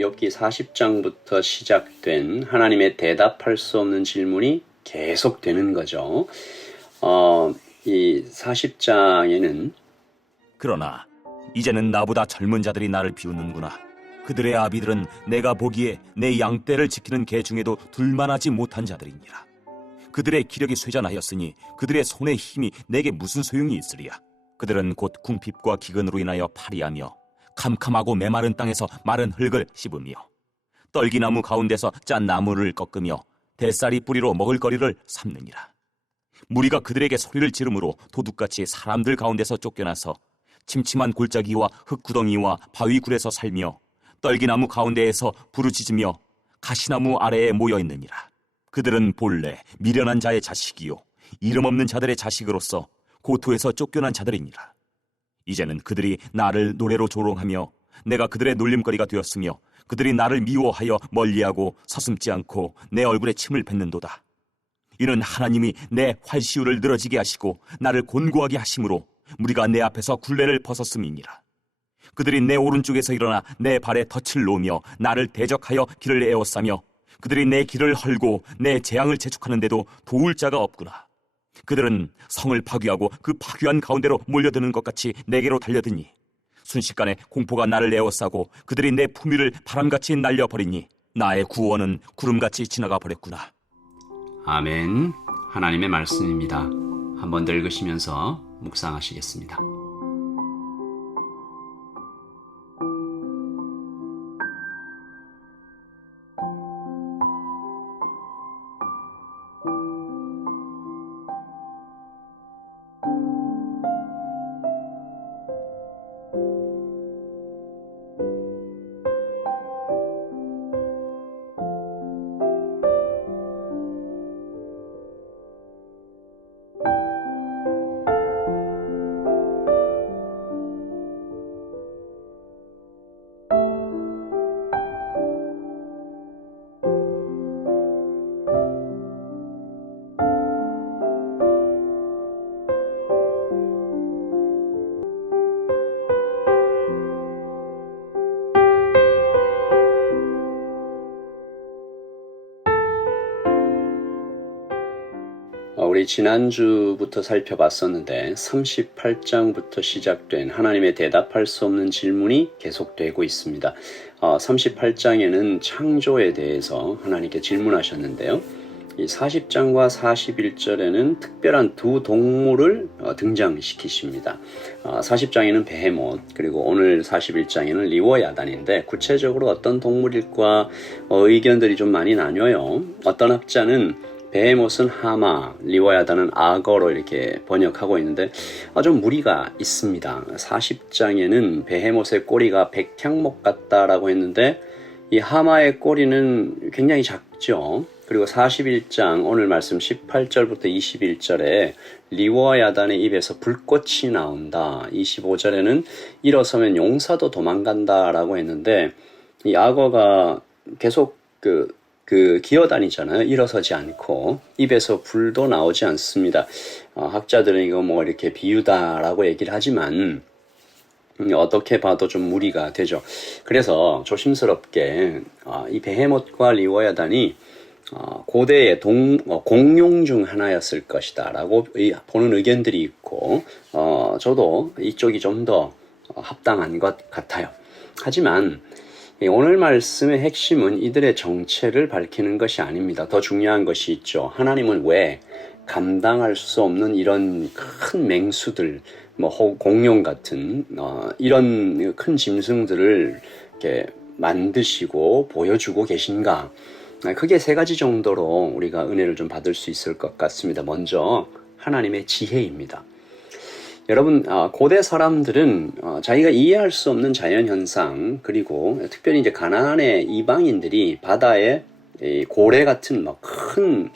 욥기 40장부터 시작된 하나님의 대답할 수 없는 질문이 계속되는 거죠. 이 40장에는 그러나 이제는 나보다 젊은 자들이 나를 비웃는구나. 그들의 아비들은 내가 보기에 내 양떼를 지키는 개 중에도 둘만하지 못한 자들이니라. 그들의 기력이 쇠잔하였으니 그들의 손의 힘이 내게 무슨 소용이 있으리야. 그들은 곧 궁핍과 기근으로 인하여 파리하며 캄캄하고 메마른 땅에서 마른 흙을 씹으며 떨기나무 가운데서 짠 나무를 꺾으며 대쌀이 뿌리로 먹을거리를 삼느니라. 무리가 그들에게 소리를 지르므로 도둑같이 사람들 가운데서 쫓겨나서 침침한 골짜기와 흙구덩이와 바위굴에서 살며 떨기나무 가운데에서 부르짖으며 가시나무 아래에 모여있느니라. 그들은 본래 미련한 자의 자식이요 이름 없는 자들의 자식으로서 고토에서 쫓겨난 자들이니라. 이제는 그들이 나를 노래로 조롱하며 내가 그들의 놀림거리가 되었으며 그들이 나를 미워하여 멀리하고 서슴지 않고 내 얼굴에 침을 뱉는도다. 이는 하나님이 내 활시울을 늘어지게 하시고 나를 곤고하게 하심으로 무리가 내 앞에서 굴레를 벗었음이니라. 그들이 내 오른쪽에서 일어나 내 발에 덫을 놓으며 나를 대적하여 길을 에워싸며 그들이 내 길을 헐고 내 재앙을 재촉하는데도 도울 자가 없구나. 그들은 성을 파괴하고 그 파괴한 가운데로 몰려드는 것 같이 내게로 달려드니 순식간에 공포가 나를 에워싸고 그들이 내 품위를 바람같이 날려버리니 나의 구원은 구름같이 지나가 버렸구나. 아멘. 하나님의 말씀입니다. 한 번 더 읽으시면서 묵상하시겠습니다. 우리 지난주부터 살펴봤었는데 38장부터 시작된 하나님의 대답할 수 없는 질문이 계속되고 있습니다. 38장에는 창조에 대해서 하나님께 질문하셨는데요. 이 40장과 41절에는 특별한 두 동물을 등장시키십니다. 40장에는 베헤못, 그리고 오늘 41장에는 리워야단인데 구체적으로 어떤 동물일까 의견들이 좀 많이 나뉘어요. 어떤 학자는 베헤못은 하마, 리워야단은 악어로 이렇게 번역하고 있는데 좀 무리가 있습니다. 40장에는 베헤못의 꼬리가 백향목 같다라고 했는데 이 하마의 꼬리는 굉장히 작죠. 그리고 41장 오늘 말씀 18절부터 21절에 리워야단의 입에서 불꽃이 나온다. 25절에는 일어서면 용사도 도망간다라고 했는데 이 악어가 계속 기어다니잖아요. 일어서지 않고 입에서 불도 나오지 않습니다. 학자들은 이거 뭐 이렇게 비유다라고 얘기를 하지만 어떻게 봐도 좀 무리가 되죠. 그래서 조심스럽게 이 베헤못과 리워야단이 고대의 공룡 중 하나였을 것이다 라고 보는 의견들이 있고 저도 이쪽이 좀 더 합당한 것 같아요. 하지만 오늘 말씀의 핵심은 이들의 정체를 밝히는 것이 아닙니다. 더 중요한 것이 있죠. 하나님은 왜 감당할 수 없는 이런 큰 맹수들, 공룡 같은 이런 큰 짐승들을 이렇게 만드시고 보여주고 계신가? 크게 세 가지 정도로 우리가 은혜를 좀 받을 수 있을 것 같습니다. 먼저 하나님의 지혜입니다. 여러분, 고대 사람들은 자기가 이해할 수 없는 자연현상, 그리고 특별히 이제 가나안의 이방인들이 바다에 고래 같은 큰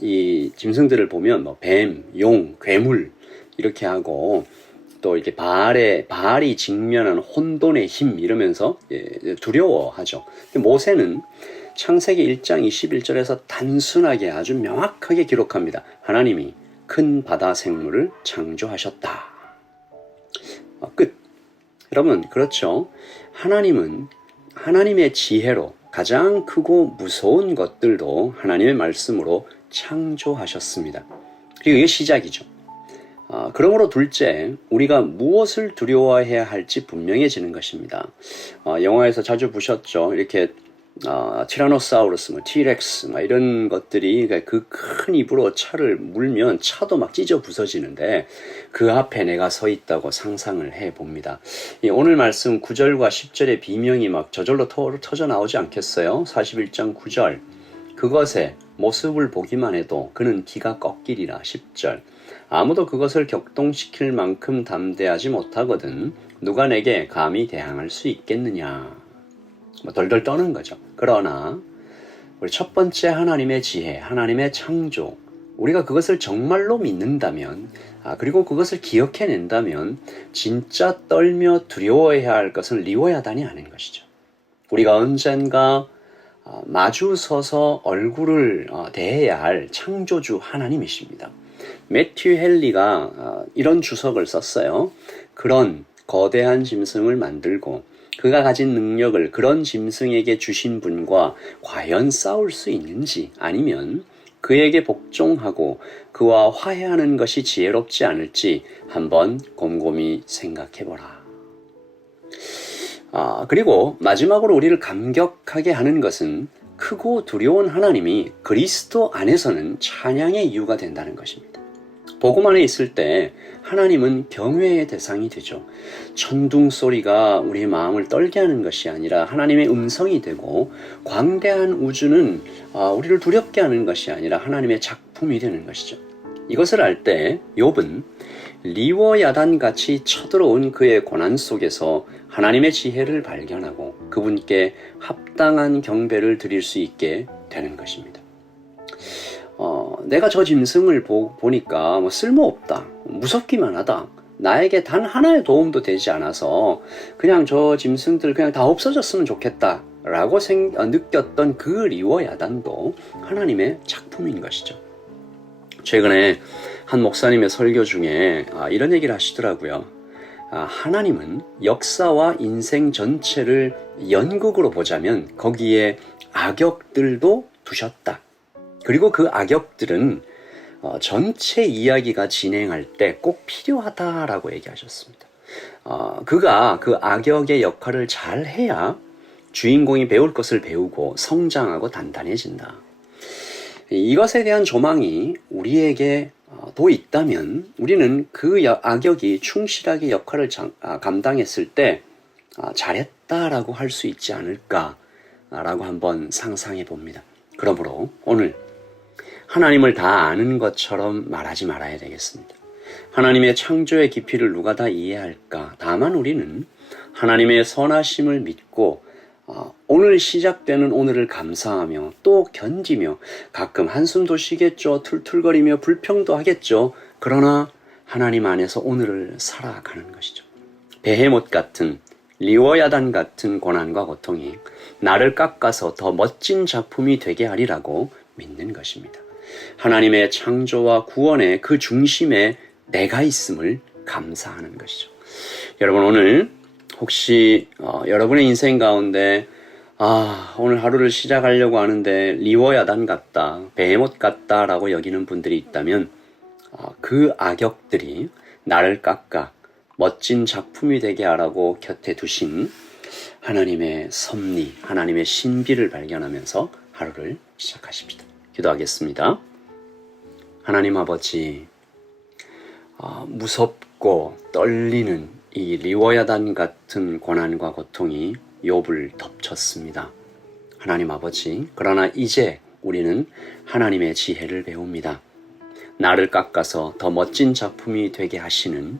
이 짐승들을 보면 뱀, 용, 괴물 이렇게 하고 또 이렇게 바알이 직면하는 혼돈의 힘 이러면서 두려워하죠. 모세는 창세기 1장 21절에서 단순하게 아주 명확하게 기록합니다. 하나님이 큰 바다 생물을 창조하셨다. 끝. 여러분, 그렇죠. 하나님은 하나님의 지혜로 가장 크고 무서운 것들도 하나님의 말씀으로 창조하셨습니다. 그리고 이게 시작이죠. 그러므로 둘째, 우리가 무엇을 두려워해야 할지 분명해지는 것입니다. 영화에서 자주 보셨죠? 이렇게 티라노사우루스, 티렉스 이런 것들이 그 큰 입으로 차를 물면 차도 막 찢어 부서지는데 그 앞에 내가 서 있다고 상상을 해봅니다. 오늘 말씀 9절과 10절의 비명이 막 저절로 터져 나오지 않겠어요? 41장 9절, 그것의 모습을 보기만 해도 그는 기가 꺾이리라. 10절, 아무도 그것을 격동시킬 만큼 담대하지 못하거든 누가 내게 감히 대항할 수 있겠느냐. 덜덜 떠는 거죠. 그러나 우리 첫 번째 하나님의 지혜, 하나님의 창조, 우리가 그것을 정말로 믿는다면, 그리고 그것을 기억해낸다면 진짜 떨며 두려워해야 할 것은 리워야단이 아닌 것이죠. 우리가 언젠가 마주 서서 얼굴을 대해야 할 창조주 하나님이십니다. 매튜 헨리가 이런 주석을 썼어요. 그런 거대한 짐승을 만들고 그가 가진 능력을 그런 짐승에게 주신 분과 과연 싸울 수 있는지, 아니면 그에게 복종하고 그와 화해하는 것이 지혜롭지 않을지 한번 곰곰이 생각해보라. 그리고 마지막으로 우리를 감격하게 하는 것은 크고 두려운 하나님이 그리스도 안에서는 찬양의 이유가 된다는 것입니다. 복음 안에 있을 때 하나님은 경외의 대상이 되죠. 천둥 소리가 우리의 마음을 떨게 하는 것이 아니라 하나님의 음성이 되고, 광대한 우주는 우리를 두렵게 하는 것이 아니라 하나님의 작품이 되는 것이죠. 이것을 알 때 욥은 리워야단같이 쳐들어온 그의 고난 속에서 하나님의 지혜를 발견하고 그분께 합당한 경배를 드릴 수 있게 되는 것입니다. 내가 저 짐승을 보니까 쓸모없다, 무섭기만 하다, 나에게 단 하나의 도움도 되지 않아서 그냥 저 짐승들 그냥 다 없어졌으면 좋겠다 라고 느꼈던 그 리워야단도 하나님의 작품인 것이죠. 최근에 한 목사님의 설교 중에 이런 얘기를 하시더라고요. 하나님은 역사와 인생 전체를 연극으로 보자면 거기에 악역들도 두셨다. 그리고 그 악역들은 전체 이야기가 진행할 때 꼭 필요하다라고 얘기하셨습니다. 그가 그 악역의 역할을 잘 해야 주인공이 배울 것을 배우고 성장하고 단단해진다. 이것에 대한 조망이 우리에게 도 있다면 우리는 그 악역이 충실하게 역할을 감당했을 때 잘했다라고 할 수 있지 않을까라고 한번 상상해 봅니다. 그러므로 오늘 하나님을 다 아는 것처럼 말하지 말아야 되겠습니다. 하나님의 창조의 깊이를 누가 다 이해할까? 다만 우리는 하나님의 선하심을 믿고 오늘 시작되는 오늘을 감사하며 또 견디며 가끔 한숨도 쉬겠죠. 툴툴거리며 불평도 하겠죠. 그러나 하나님 안에서 오늘을 살아가는 것이죠. 베헤못 같은, 리워야단 같은 고난과 고통이 나를 깎아서 더 멋진 작품이 되게 하리라고 믿는 것입니다. 하나님의 창조와 구원의 그 중심에 내가 있음을 감사하는 것이죠. 여러분, 오늘 혹시 여러분의 인생 가운데 오늘 하루를 시작하려고 하는데 리워야단 같다, 베헤못 같다라고 여기는 분들이 있다면 그 악역들이 나를 깎아 멋진 작품이 되게 하라고 곁에 두신 하나님의 섭리, 하나님의 신비를 발견하면서 하루를 시작하십시다. 기도하겠습니다. 하나님 아버지, 무섭고 떨리는 이 리워야단 같은 고난과 고통이 욥을 덮쳤습니다. 하나님 아버지, 그러나 이제 우리는 하나님의 지혜를 배웁니다. 나를 깎아서 더 멋진 작품이 되게 하시는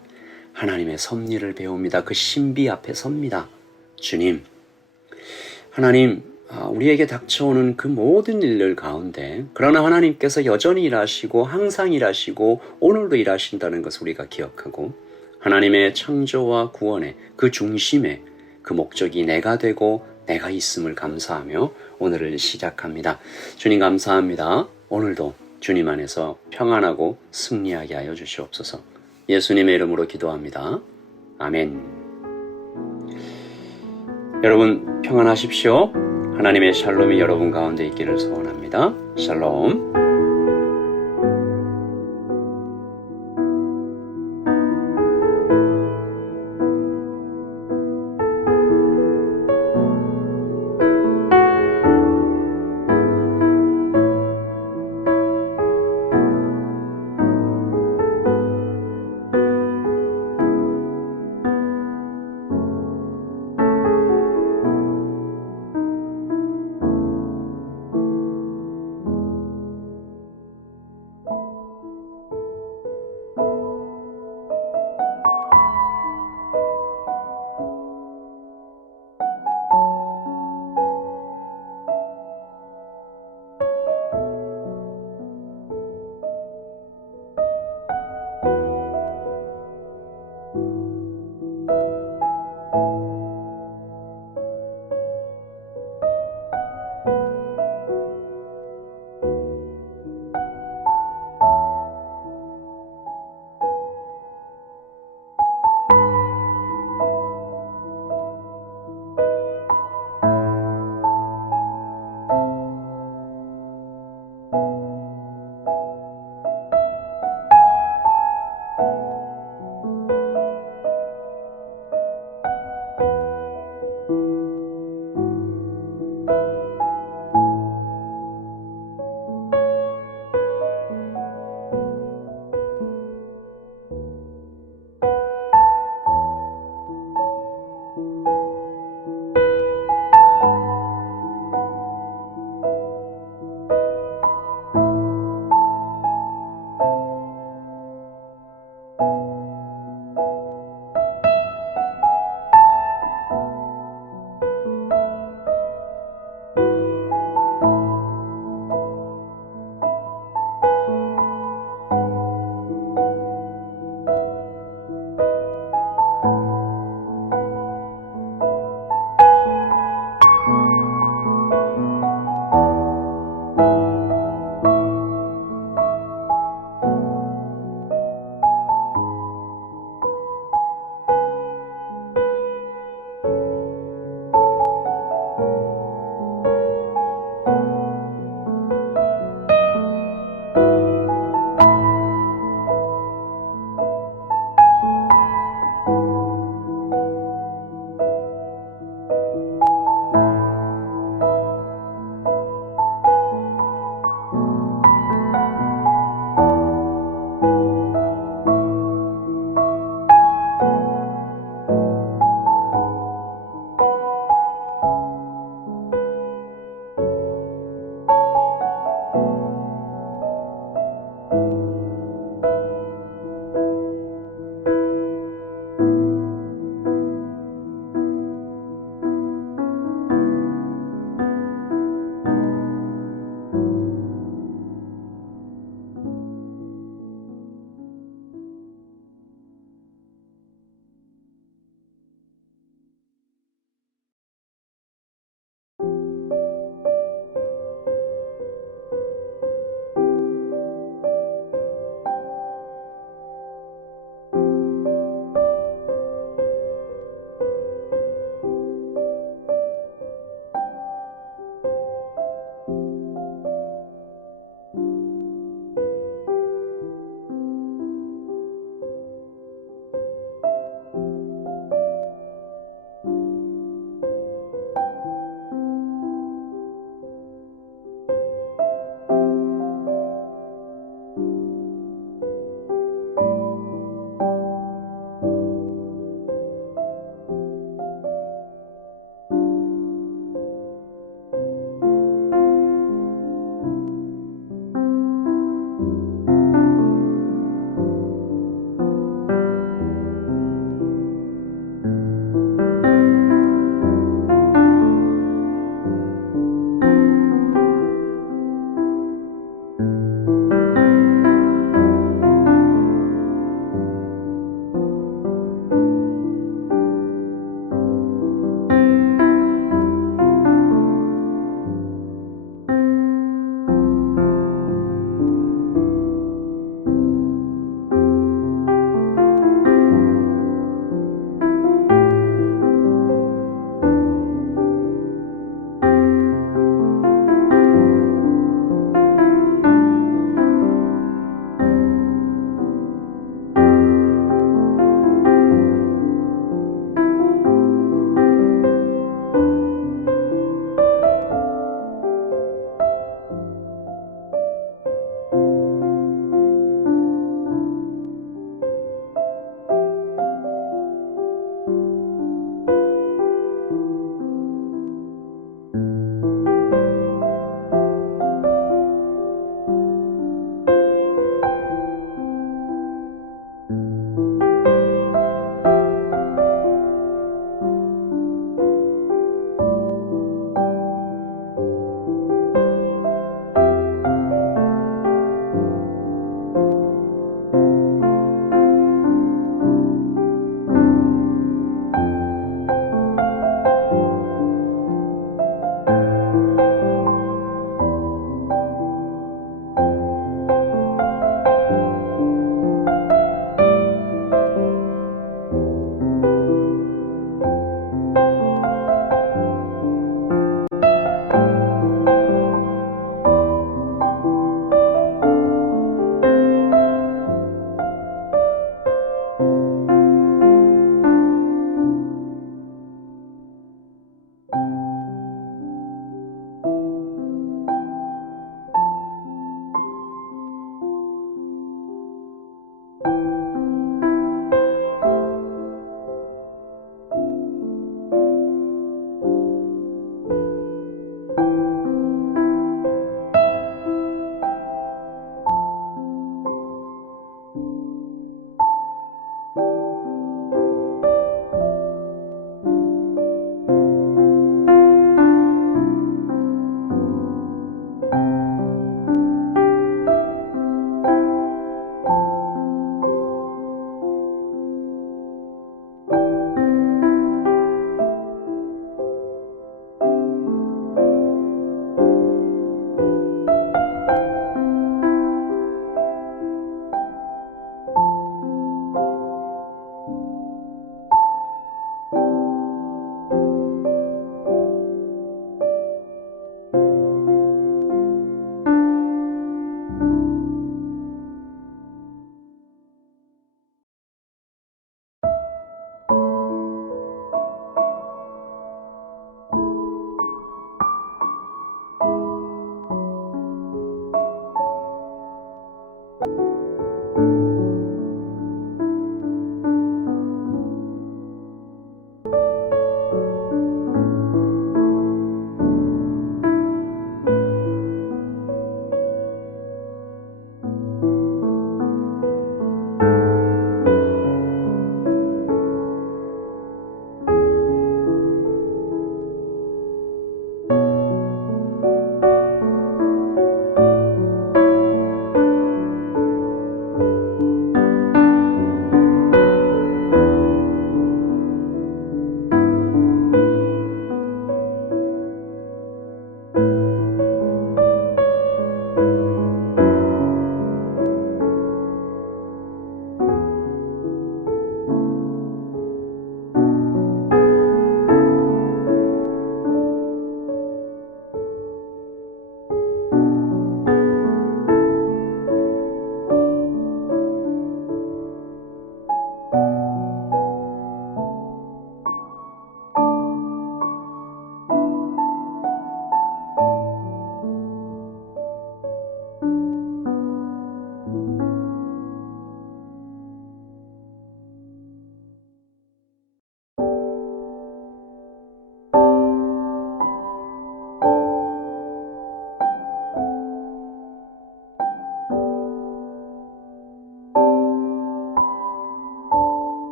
하나님의 섭리를 배웁니다. 그 신비 앞에 섭니다. 주님, 하나님, 우리에게 닥쳐오는 그 모든 일들 가운데 그러나 하나님께서 여전히 일하시고 항상 일하시고 오늘도 일하신다는 것을 우리가 기억하고 하나님의 창조와 구원의 그 중심에 그 목적이 내가 되고 내가 있음을 감사하며 오늘을 시작합니다. 주님 감사합니다. 오늘도 주님 안에서 평안하고 승리하게 하여 주시옵소서. 예수님의 이름으로 기도합니다. 아멘. 여러분 평안하십시오. 하나님의 샬롬이 여러분 가운데 있기를 소원합니다. 샬롬.